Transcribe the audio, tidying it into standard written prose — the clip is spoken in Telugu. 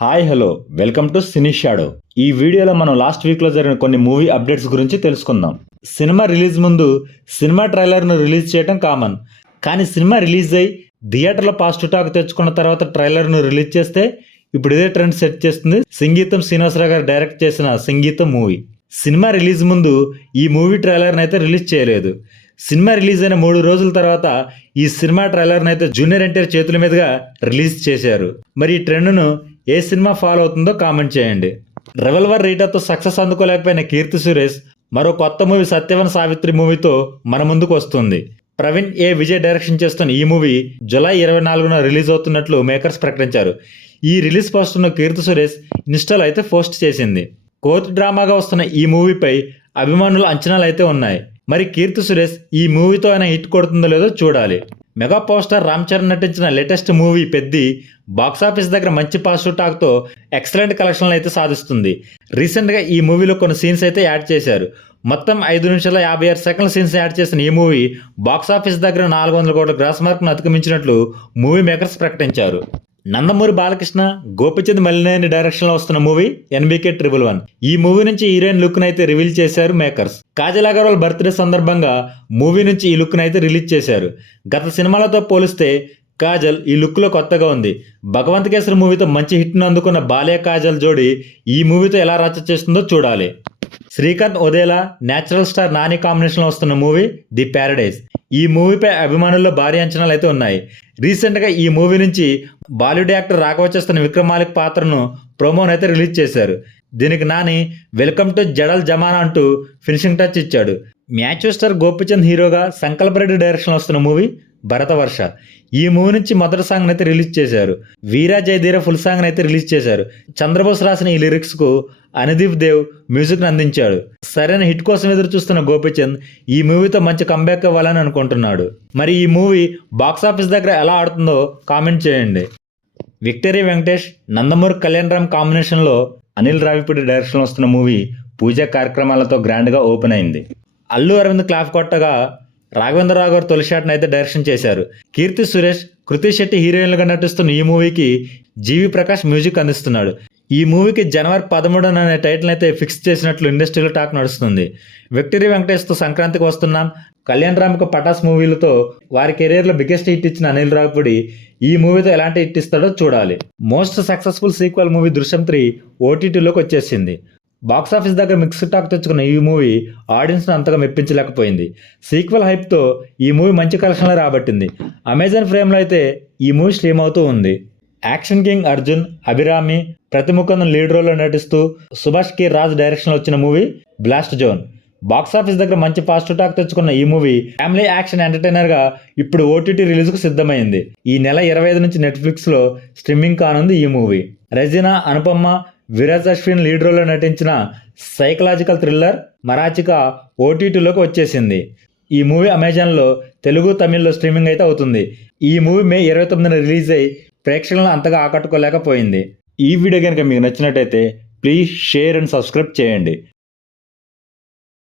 Hi hello welcome to cine shadow. ఈ వీడియోలో మనం లాస్ట్ వీక్లో జరిగిన కొన్ని మూవీ అప్డేట్స్ గురించి తెలుసుకుందాం. సినిమా రిలీజ్ ముందు సినిమా ట్రైలర్ను రిలీజ్ చేయడం కామన్. కానీ సినిమా రిలీజ్ అయ్యి థియేటర్లో పాజిటివ్ టాక్ తెచ్చుకున్న తర్వాత ట్రైలర్ను రిలీజ్ చేస్తే ఇప్పుడు ఇదే ట్రెండ్ సెట్ చేస్తుంది సంగీతం శ్రీనివాసరావు గారు డైరెక్ట్ చేసిన సంగీతం మూవీ. సినిమా రిలీజ్ ముందు ఈ మూవీ ట్రైలర్ని అయితే రిలీజ్ చేయలేదు. సినిమా రిలీజ్ అయిన 3 రోజుల తర్వాత ఈ సినిమా ట్రైలర్ని అయితే జూనియర్ ఎన్టీఆర్ చేతుల మీదుగా రిలీజ్ చేశారు. మరి ఈ ట్రెండ్ను ఏ సినిమా ఫాలో అవుతుందో కామెంట్ చేయండి. రివల్వర్ రీటాతో సక్సెస్ అందుకోలేకపోయిన కీర్తి సురేష్ మరో కొత్త మూవీ సత్యవన్ సావిత్రి మూవీతో మన ముందుకు వస్తుంది. ప్రవీణ్ ఏ విజయ్ డైరెక్షన్ చేస్తున్న ఈ మూవీ జూలై 24న రిలీజ్ అవుతున్నట్లు మేకర్స్ ప్రకటించారు. ఈ రిలీజ్ పోస్టును కీర్తి సురేష్ ఇన్స్టాలో అయితే పోస్ట్ చేసింది. కోర్టు డ్రామాగా వస్తున్న ఈ మూవీపై అభిమానుల అంచనాలు అయితే ఉన్నాయి. మరి కీర్తి సురేష్ ఈ మూవీతో అయినా హిట్ కొడుతుందో లేదో చూడాలి. Mega power star Ram Charan నటించిన లేటెస్ట్ మూవీ పెద్ది బాక్సాఫీస్ దగ్గర మంచి పాజిటివ్ టాక్తో ఎక్సలెంట్ కలెక్షన్లు అయితే సాధిస్తుంది. రీసెంట్గా ఈ మూవీలో కొన్ని సీన్స్ అయితే యాడ్ చేశారు. మొత్తం 5 నిమిషాల 56 సెకండ్ల సీన్స్ యాడ్ చేసిన ఈ మూవీ బాక్సాఫీస్ దగ్గర 400 కోట్ల గ్రాస్ మార్క్ను అధిగమించినట్లు మూవీ మేకర్స్ ప్రకటించారు. నందమూరి బాలకృష్ణ, గోపిచంద్ మలినేని డైరెక్షన్లో వస్తున్న మూవీ ఎన్బీకే 111. ఈ మూవీ నుంచి హీరోయిన్ లుక్ను అయితే రివీల్ చేశారు మేకర్స్. కాజల్ అగర్వాల్ బర్త్డే సందర్భంగా మూవీ నుంచి ఈ లుక్ను అయితే రిలీజ్ చేశారు. గత సినిమాలతో పోలిస్తే కాజల్ ఈ లుక్లో కొత్తగా ఉంది. భగవంత్ కేసరి మూవీతో మంచి హిట్ను అందుకున్న బాలయ్య కాజల్ జోడీ ఈ మూవీతో ఎలా రచ్చ చేస్తుందో చూడాలి. శ్రీకాంత్ ఒదేలా, నేచురల్ స్టార్ నాని కాంబినేషన్లో వస్తున్న మూవీ ది ప్యారడైజ్. ఈ మూవీపై అభిమానుల్లో భారీ అంచనాలు అయితే ఉన్నాయి. రీసెంట్గా ఈ మూవీ నుంచి బాలీవుడ్ యాక్టర్ రాఘవ చేస్తున్న విక్రమ్ మాలిక్ పాత్రను ప్రోమోను అయితే రిలీజ్ చేశారు. దీనికి నాని వెల్కమ్ టు జడల్ జమానా అంటూ ఫినిషింగ్ టచ్ ఇచ్చాడు. మ్యాచ్యూస్టర్ గోపిచంద్ హీరోగా సంకల్ప్ రెడ్డి డైరెక్షన్లో వస్తున్న మూవీ భరతవర్ష. ఈ మూవీ నుంచి మొదటి సాంగ్ అయితే రిలీజ్ చేశారు. వీరా జయధీర ఫుల్ సాంగ్ అయితే రిలీజ్ చేశారు. చంద్రబోస్ రాసిన ఈ లిరిక్స్కు అనుదీప్ దేవ్ మ్యూజిక్ని అందించాడు. సరైన హిట్ కోసం ఎదురు చూస్తున్న గోపిచంద్ ఈ మూవీతో మంచి కంబ్యాక్ ఇవ్వాలని అనుకుంటున్నాడు. మరి ఈ మూవీ బాక్సాఫీస్ దగ్గర ఎలా ఆడుతుందో కామెంట్ చేయండి. విక్టరీ వెంకటేష్, నందమూరి కళ్యాణ్ రామ్ కాంబినేషన్లో అనిల్ రావిపూడి డైరెక్షన్లో వస్తున్న మూవీ పూజా కార్యక్రమాలతో గ్రాండ్గా ఓపెన్ అయింది. అల్లు అరవింద్ క్లాప్ కొట్టగా రాఘవేంద్రరావు గారు తొలి షాట్ను అయితే డైరెక్షన్ చేశారు. కీర్తి సురేష్, కృతి శెట్టి హీరోయిన్లుగా నటిస్తున్న ఈ మూవీకి జీవి ప్రకాష్ మ్యూజిక్ అందిస్తున్నాడు. ఈ మూవీకి జనవరి 13 అనే టైటిల్ అయితే ఫిక్స్ చేసినట్లు ఇండస్ట్రీలో టాక్ నడుస్తుంది. విక్టరీ వెంకటేష్తో సంక్రాంతికి వస్తున్నాం, కళ్యాణ్ రామ్కు పటాస్ మూవీలతో వారి కెరీర్లో బిగ్గెస్ట్ హిట్ ఇచ్చిన అనిల్ రావిపూడి ఈ మూవీతో ఎలాంటి హిట్ ఇస్తాడో చూడాలి. మోస్ట్ సక్సెస్ఫుల్ సీక్వెల్ మూవీ దృశ్యం 3 ఓటీటీలోకి వచ్చేసింది. బాక్సాఫీస్ దగ్గర మిక్స్డ్ టాక్ తెచ్చుకున్న ఈ మూవీ ఆడియన్స్ను అంతగా మెప్పించలేకపోయింది. సీక్వెల్ హైప్తో ఈ మూవీ మంచి కలెక్షన్లు రాబట్టింది. అమెజాన్ ప్రైమ్లో అయితే ఈ మూవీ స్ట్రీమ్ అవుతూ ఉంది. యాక్షన్ కింగ్ అర్జున్, అభిరామి, ప్రతిముఖందం లీడ్ రోల్లో నటిస్తూ సుభాష్ కే రాజ్ డైరెక్షన్లో వచ్చిన మూవీ బ్లాస్ట్ జోన్. బాక్సాఫీస్ దగ్గర మంచి పాజిటివ్ టాక్ తెచ్చుకున్న ఈ మూవీ ఫ్యామిలీ యాక్షన్ ఎంటర్టైనర్గా ఇప్పుడు ఓటీటీ రిలీజ్కు సిద్ధమైంది. ఈ నెల 25 నుంచి నెట్ఫ్లిక్స్లో స్ట్రీమింగ్ కానుంది ఈ movie. Regina, Anupama, Viraj Ashwin lead రోల్లో నటించిన సైకలాజికల్ థ్రిల్లర్ మరాచిక ఓటీటీలోకి వచ్చేసింది. ఈ మూవీ అమెజాన్లో తెలుగు, తమిళ్లో స్ట్రీమింగ్ అయితే అవుతుంది. ఈ మూవీ మే 29న రిలీజ్ అయ్యి ప్రేక్షకులను అంతగా ఆకట్టుకోలేకపోయింది. ఈ వీడియో కనుక మీకు నచ్చినట్టయితే ప్లీజ్ షేర్ అండ్ సబ్స్క్రైబ్ చేయండి.